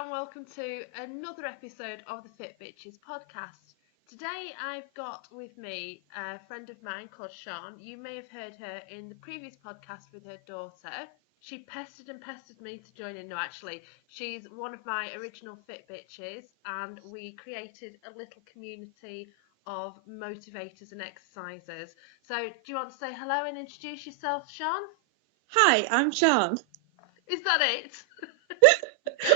and welcome to another episode of the Fitbitches Podcast. Today I've got with me a friend of mine called Sian. You may have heard her in the previous podcast with her daughter. She pestered me to join in. No, actually, she's one of my original Fitbitches, and we created a little community of motivators and exercisers. So do you want to say hello and introduce yourself, Sian? Hi, I'm Sian. Is that it?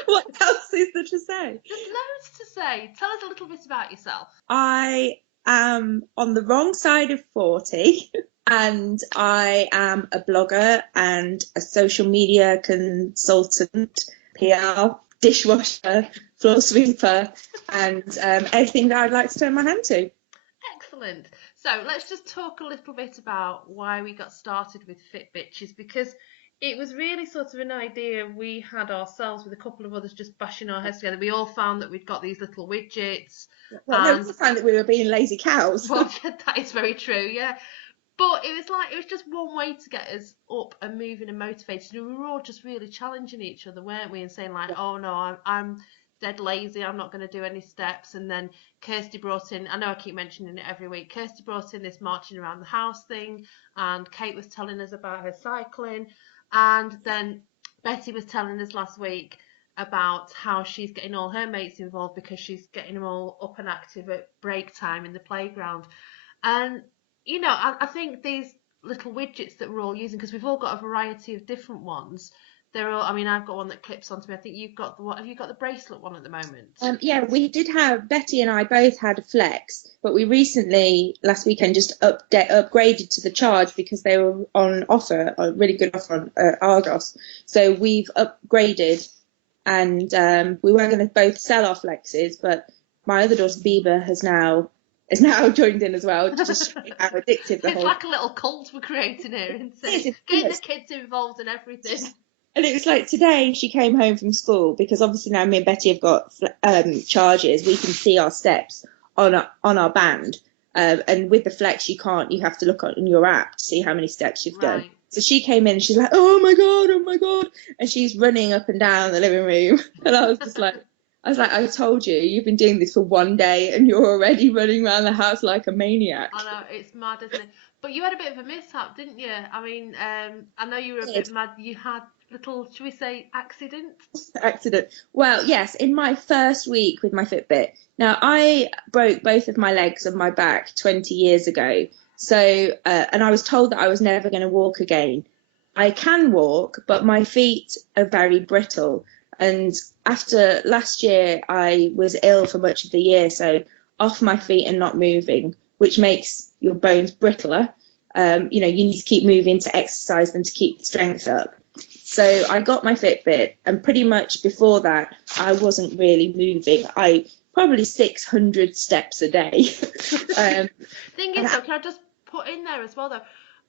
What else is there to say? There's loads to say. Tell us a little bit about yourself. I am on the wrong side of 40 and I am a blogger and a social media consultant, PR, dishwasher, floor sweeper, and everything that I'd like to turn my hand to. Excellent. So let's just talk a little bit about why we got started with Fitbitches, because it was really sort of an idea we had ourselves with a couple of others just bashing our heads together. We all found that we'd got these little widgets. Well, no, we found that we were being lazy cows. Well, that is very true, yeah. But it was just one way to get us up and moving and motivated. And we were all just really challenging each other, weren't we? And saying like, oh no, I'm dead lazy, I'm not going to do any steps. And then Kirsty brought in, I know I keep mentioning it every week, Kirsty brought in this marching around the house thing, and Kate was telling us about her cycling. And then Betty was telling us last week about how she's getting all her mates involved because she's getting them all up and active at break time in the playground. And, you know, I think these little widgets that we're all using, because we've all got a variety of different ones. They're all, I mean, I've got one that clips onto me. I think you've got have you got the bracelet one at the moment? Yeah, we did have, Betty and I both had a Flex, but we recently, last weekend, just upgraded to the Charge because they were on offer, a really good offer on Argos. So we've upgraded, and we weren't going to both sell our Flexes, but my other daughter, Bieber, is now joined in as well, to just show you how addictive the It's whole... like a little cult we're creating here, isn't it? Getting the kids involved in everything. And it was like today she came home from school, because obviously now me and Betty have got charges. We can see our steps on our band. And with the Flex, you have to look on your app to see how many steps you've done. So she came in and she's like, oh my God. And she's running up and down the living room. And I was like, I told you, you've been doing this for one day and you're already running around the house like a maniac. I know, it's mad, isn't it? But you had a bit of a mishap, didn't you? I mean, I know you were a bit mad. You had little, should we say, accident? Well, yes, in my first week with my Fitbit. Now, I broke both of my legs and my back 20 years ago. So, and I was told that I was never going to walk again. I can walk, but my feet are very brittle. And after last year, I was ill for much of the year, so off my feet and not moving, which makes your bones brittler. You need to keep moving to exercise them to keep the strength up. So I got my Fitbit, and pretty much before that, I wasn't really moving. I probably 600 steps a day. Thing is, though, can I just put in there as well, though?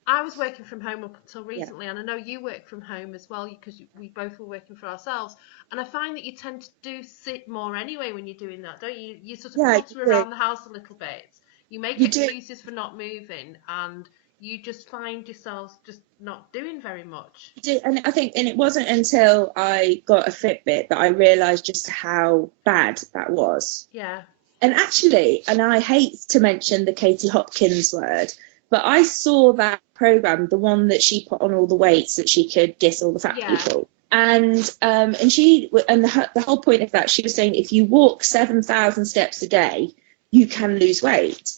I was working from home up until recently, and I know you work from home as well, because we both were working for ourselves. And I find that you tend to sit more anyway when you're doing that, don't you? You sort of potter around the house a little bit. You make excuses for not moving, and you just find yourselves just not doing very much. And I think, and it wasn't until I got a Fitbit that I realised just how bad that was. Yeah. And actually, and I hate to mention the Katie Hopkins word, but I saw that program, the one that she put on all the weights that she could diss all the fat people. And the whole point of that, she was saying if you walk 7,000 steps a day, you can lose weight,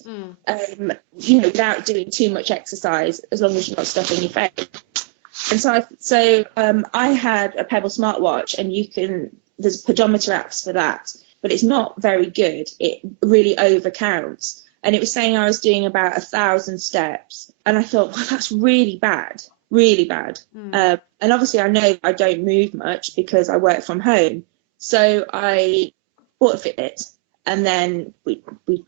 without doing too much exercise, as long as you're not stuffing your face. And so I had a Pebble smartwatch, and there's pedometer apps for that, but it's not very good. It really overcounts. And it was saying I was doing about 1,000 steps. And I thought, well, that's really bad. And obviously I know I don't move much because I work from home. So I bought a Fitbit, and then we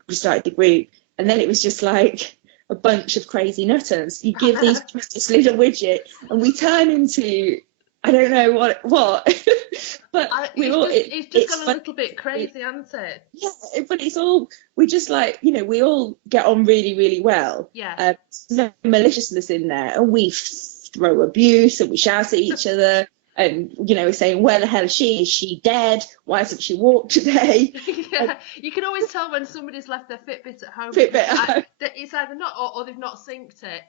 started the group. And then it was just like a bunch of crazy nutters. You give this little widget and we turn into, I don't know what. But it's just gone a little bit crazy, hasn't it? Yeah, but it's all, we just like, we all get on really, really well. Yeah. No maliciousness in there, and we throw abuse and we shout at each other. and we're saying, where the hell is she? Is she dead? Why hasn't she walked today? Yeah, you can always tell when somebody's left their Fitbit at home. It's either not, or they've not synced it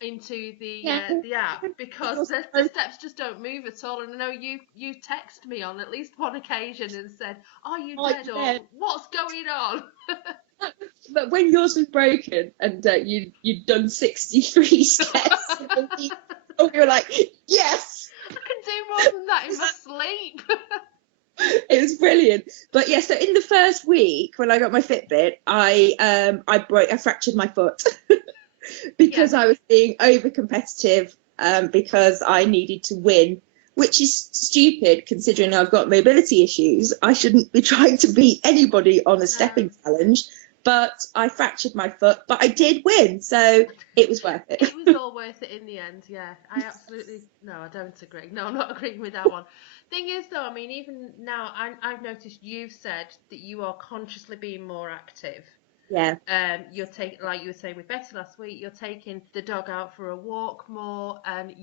into the app, because the steps just don't move at all. And I know you text me on at least one occasion and said, "Are you dead?" or "What's going on?" But when yours was broken and you'd done 63 steps, you're like, yes, I can do more than that in my sleep. It was brilliant. But yeah, so in the first week when I got my Fitbit, I fractured my foot because I was being over competitive, because I needed to win, which is stupid considering I've got mobility issues. I shouldn't be trying to beat anybody on a stepping challenge. But I fractured my foot, but I did win, so it was worth it. It was all worth it in the end, yeah. I don't agree. No, I'm not agreeing with that one. Thing is, though, I mean, even now, I've noticed you've said that you are consciously being more active. Yeah. You're taking, like you were saying with Betty last week, you're taking the dog out for a walk more, and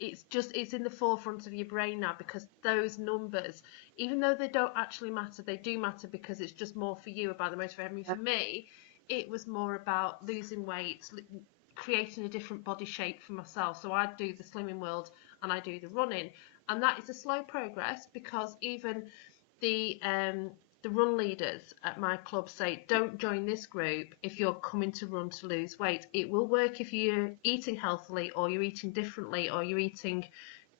it's in the forefront of your brain now, because those numbers, even though they don't actually matter, they do matter, because it's just more for you about the motivation. I mean, for me, it was more about losing weight, creating a different body shape for myself. So I do the Slimming World and I do the running, and that is a slow progress, because even the run leaders at my club say, don't join this group if you're coming to run to lose weight. It will work if you're eating healthily, or you're eating differently, or you're eating,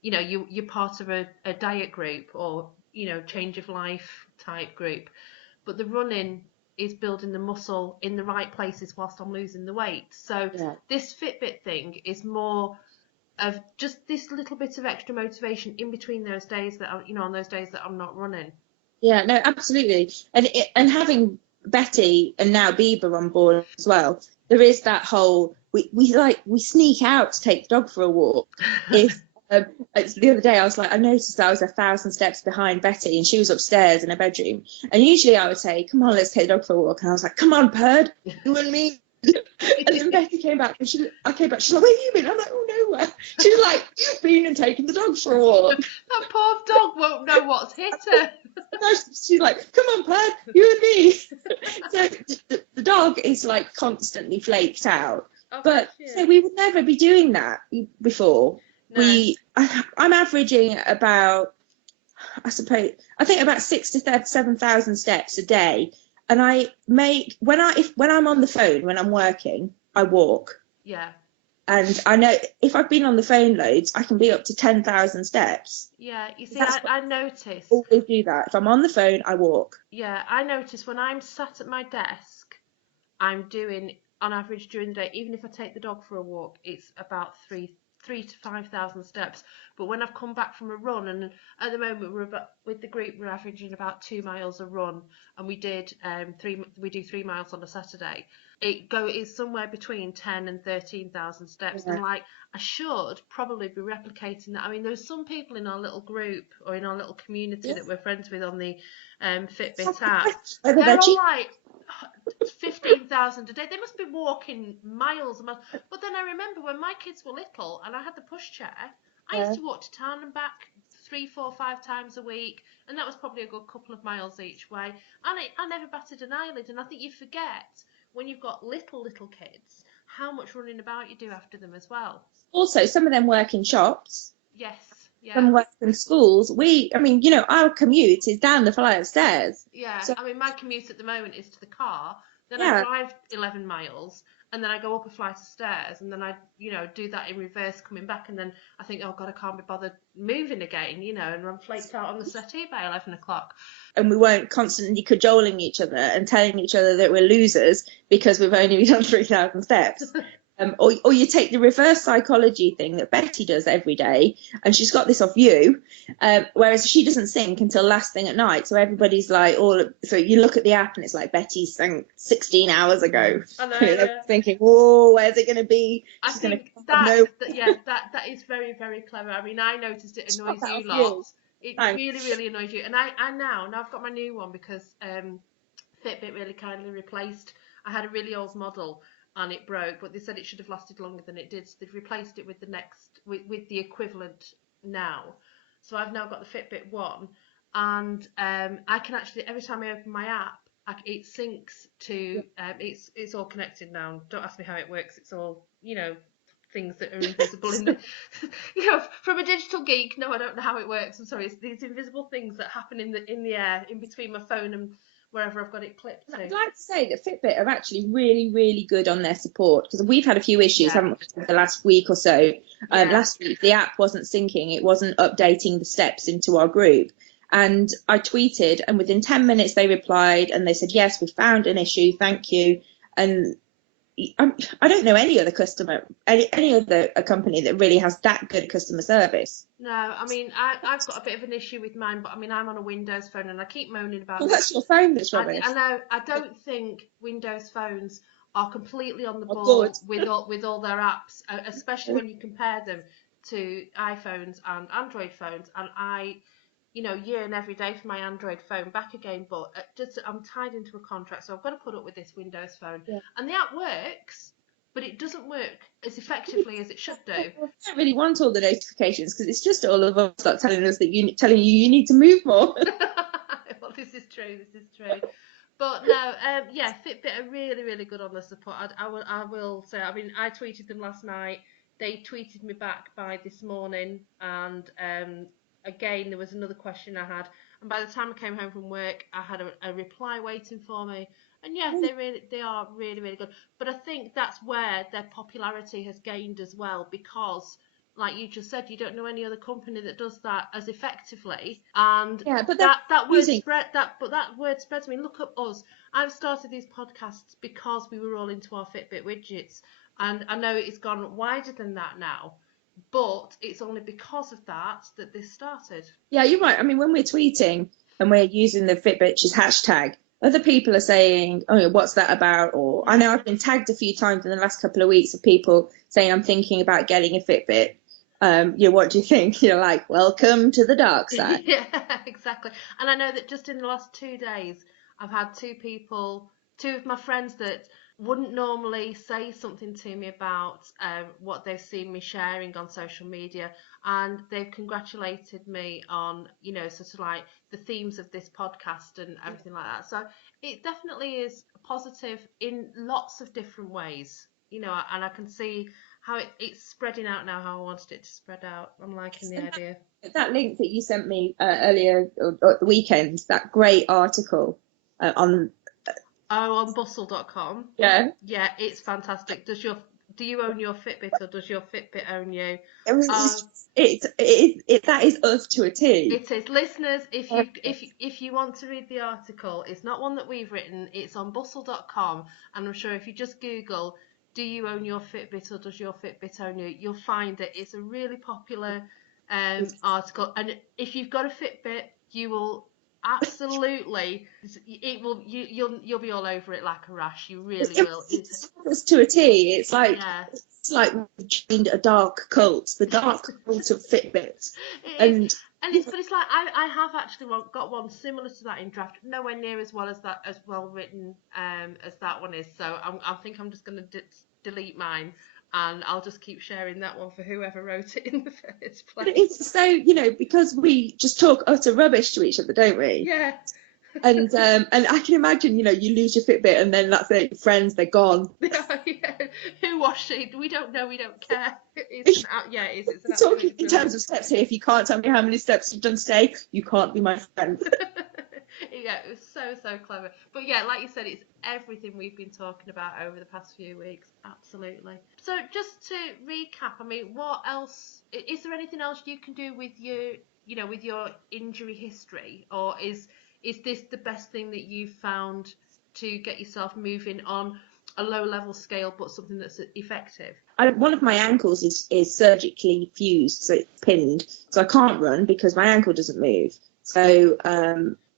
you're part of a diet group, or change of life type group. But the running is building the muscle in the right places whilst I'm losing the weight. So this Fitbit thing is more of just this little bit of extra motivation in between those days that on those days that I'm not running. Yeah, no, absolutely. And having Betty and now Bieber on board as well, there is that whole, we sneak out to take the dog for a walk. The other day I was like, I noticed I was 1,000 steps behind Betty and she was upstairs in her bedroom. And usually I would say, come on, let's take the dog for a walk. And I was like, come on, Purd, you and me. And then Betty came back and I came back, she's like, where have you been? I'm like, oh, nowhere. She's like, you've been and taken the dog for a walk. That poor dog won't know what's hit her. She's like, come on, Purd, you and me. So the dog is like constantly flaked out. But so we would never be doing that before. No. I'm averaging about, I think about 6,000 to 7,000 steps a day. And I make, when I'm on the phone, when I'm working, I walk. Yeah. And I know if I've been on the phone loads, I can be up to 10,000 steps. Yeah, you see, I notice. I always do that. If I'm on the phone, I walk. Yeah, I notice when I'm sat at my desk, I'm doing, on average during the day, even if I take the dog for a walk, it's about 3 to 5,000 steps. But when I've come back from a run, and at the moment with the group we're averaging about 2 miles a run, and we do 3 miles on a Saturday. It's somewhere between 10 and 13,000 steps. Yeah. And I should probably be replicating that. I mean, there's some people in our little group or in our little community that we're friends with on the Fitbit app. They're all like 15,000 a day. They must be walking miles and miles. But then I remember when my kids were little and I had the pushchair, I used to walk to town and back 3, 4, 5 times a week, and that was probably a good couple of miles each way. And I never batted an eyelid. And I think you forget when you've got little kids how much running about you do after them as well. Also, some of them work in shops. Yes. Yeah. Some work in schools. Our commute is down the flight of stairs. Yeah, so, I mean, my commute at the moment is to the car. Then I drive 11 miles, and then I go up a flight of stairs, and then I, do that in reverse coming back, and then I think, oh God, I can't be bothered moving again, and I'm flaked out on the settee by 11 o'clock. And we weren't constantly cajoling each other and telling each other that we're losers because we've only done 3,000 steps. Or you take the reverse psychology thing that Betty does every day, and she's got this off you, whereas she doesn't sync until last thing at night. So everybody's like, so you look at the app and it's like, Betty sang 16 hours ago. I know, thinking, oh, where's it going to be? I think that is very, very clever. I mean, I noticed it annoys you lots. It really, really annoys you. And I now I've got my new one because Fitbit really kindly replaced. I had a really old model and it broke, but they said it should have lasted longer than it did. So they've replaced it with the equivalent now. So I've now got the Fitbit 1, and I can actually, every time I open my app, it syncs to, it's all connected now. Don't ask me how it works. It's all, things that are invisible in the, from a digital geek. No, I don't know how it works. I'm sorry. It's these invisible things that happen in the air in between my phone and wherever I've got it clipped to. I'd like to say that Fitbit are actually really, really good on their support, because we've had a few issues, haven't we, the last week or so. Last week, the app wasn't syncing. It wasn't updating the steps into our group. And I tweeted, and within 10 minutes they replied, and they said, yes, we found an issue, thank you. And I don't know any other any other company that really has that good customer service. No, I mean, I've got a bit of an issue with mine, but I mean, I'm on a Windows phone, and I keep moaning about Well, that's your phone that's rubbish. I know. I don't think Windows phones are completely on the ball with all their apps, especially when you compare them to iPhones and Android phones. And I yearn every day for my Android phone back again, but I'm tied into a contract, so I've got to put up with this Windows phone. Yeah. And the app works, but it doesn't work as effectively as it should do. I don't really want all the notifications, because it's just all of us that telling you need to move more. Well, this is true. But no, Fitbit are really, really good on the support. I will say. I mean, I tweeted them last night. They tweeted me back by this morning, and again, there was another question I had, and by the time I came home from work, I had a reply waiting for me. And yeah, they are really, really good. But I think that's where their popularity has gained as well, because, like you just said, you don't know any other company that does that as effectively. And that word spreads. I mean, look at us. I've started these podcasts because we were all into our Fitbit widgets, and I know it's gone wider than that now. But it's only because of that this started. Yeah, you're right. I mean, when we're tweeting and we're using the Fitbitches hashtag, other people are saying, oh, what's that about? Or I know I've been tagged a few times in the last couple of weeks of people saying, I'm thinking about getting a Fitbit. What do you think? You're like, welcome to the dark side. Yeah, exactly. And I know that just in the last 2 days, I've had two of my friends that wouldn't normally say something to me about what they've seen me sharing on social media, and they've congratulated me on, sort of like the themes of this podcast and everything like that. So it definitely is positive in lots of different ways, and I can see how it's spreading out now, how I wanted it to spread out. I'm liking the idea. That link that you sent me earlier or at the weekend, that great article on bustle.com. Yeah, it's fantastic. Do you own your Fitbit, or does your Fitbit own you? That is us to a T. It is. Listeners, if you want to read the article, it's not one that we've written. It's on bustle.com, and I'm sure if you just Google, do you own your Fitbit, or does your Fitbit own you, you'll find that it's a really popular article. And if you've got a Fitbit, you will absolutely, you'll be all over it like a rash. You really will. It's to a T. It's like we've joined a dark cult, the dark cult of Fitbit. It's like I have actually got one similar to that in draft, nowhere near as well written as that one is. So I think I'm just going to delete mine, and I'll just keep sharing that one for whoever wrote it in the first place. But it's so, because we just talk utter rubbish to each other, don't we? Yeah. And I can imagine, you lose your Fitbit and then that's it, your friends, they're gone. Yeah. Who was she? We don't know, we don't care. It's an talking in terms of steps here. If you can't tell me how many steps you've done today, you can't be my friend. Yeah, it was so clever. But yeah, like you said, it's everything we've been talking about over the past few weeks. Absolutely. So just to recap, I mean, what else? Is there anything else you can do with your injury history, or is this the best thing that you've found to get yourself moving on a low level scale, but something that's effective? One of my ankles is surgically fused, so it's pinned, so I can't run because my ankle doesn't move. So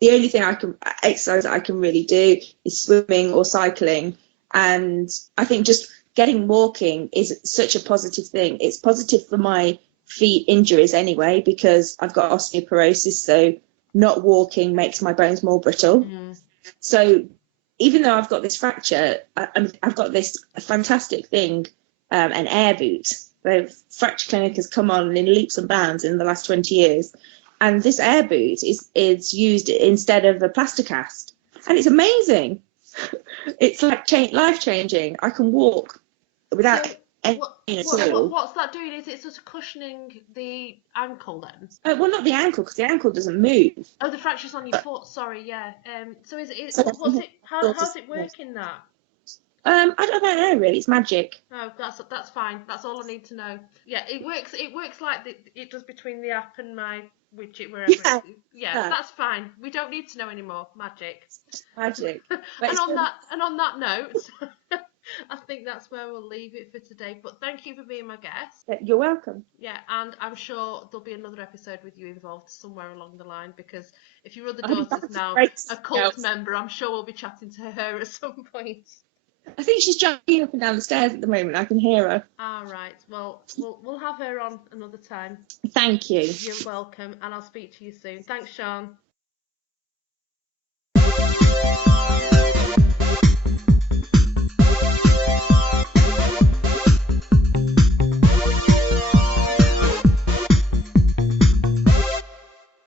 the only thing exercise I can really do is swimming or cycling. And I think just getting walking is such a positive thing. It's positive for my feet injuries anyway, because I've got osteoporosis. So not walking makes my bones more brittle. Mm. So even though I've got this fracture, I've got this fantastic thing, an air boot. The fracture clinic has come on in leaps and bounds in the last 20 years. and this air boot is used instead of a plaster cast, and it's amazing. It's like life changing. I can walk without any pain at all. What's that doing? Is it sort of cushioning the ankle then? Well, not the ankle, because the ankle doesn't move. Oh, the fracture's on your foot. Sorry, yeah. So how's it working that? I don't know really. It's magic. Oh, that's fine. That's all I need to know. Yeah, it works. It works like it does between the app and my widget, wherever. Yeah, that's fine. We don't need to know anymore. Magic. Magic. and on that note, I think that's where we'll leave it for today. But thank you for being my guest. You're welcome. Yeah, and I'm sure there'll be another episode with you involved somewhere along the line, because if your other daughter's now a cult member, I'm sure we'll be chatting to her at some point. I think she's jumping up and down the stairs at the moment. I can hear her. All right. Well, we'll have her on another time. Thank you. You're welcome, and I'll speak to you soon. Thanks, Sian.